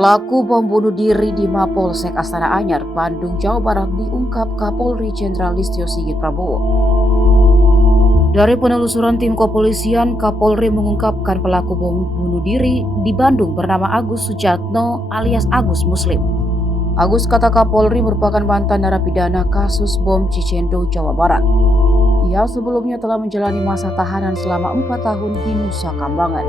Pelaku bom bunuh diri di Mapolsek Astana Anyar, Bandung, Jawa Barat diungkap Kapolri Jenderal Listio Sigit Prabowo. Dari penelusuran tim kepolisian, Kapolri mengungkapkan pelaku bom bunuh diri di Bandung bernama Agus Sujatno alias Agus Muslim. Agus, kata Kapolri, merupakan mantan narapidana kasus bom Cicendo, Jawa Barat. Ia sebelumnya telah menjalani masa tahanan selama 4 tahun di Nusa Kambangan.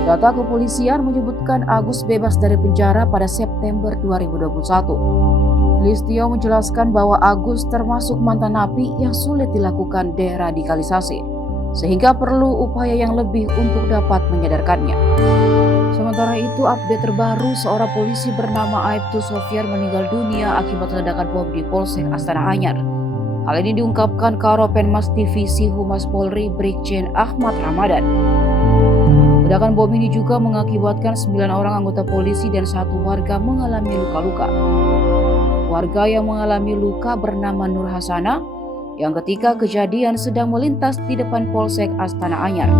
Data kepolisian menyebutkan Agus bebas dari penjara pada September 2021. Listio menjelaskan bahwa Agus termasuk mantan napi yang sulit dilakukan deradikalisasi, sehingga perlu upaya yang lebih untuk dapat menyadarkannya. Sementara itu, update terbaru, seorang polisi bernama Aibtu Sofyan meninggal dunia akibat ledakan bom di Polsek Astana Anyar. Hal ini diungkapkan Karopenmas Divisi Humas Polri Brigjen Ahmad Ramadan. Ledakan bom ini juga mengakibatkan 9 orang anggota polisi dan 1 warga mengalami luka-luka. Warga yang mengalami luka bernama Nur Hasanah, yang ketika kejadian sedang melintas di depan Polsek Astana Anyar.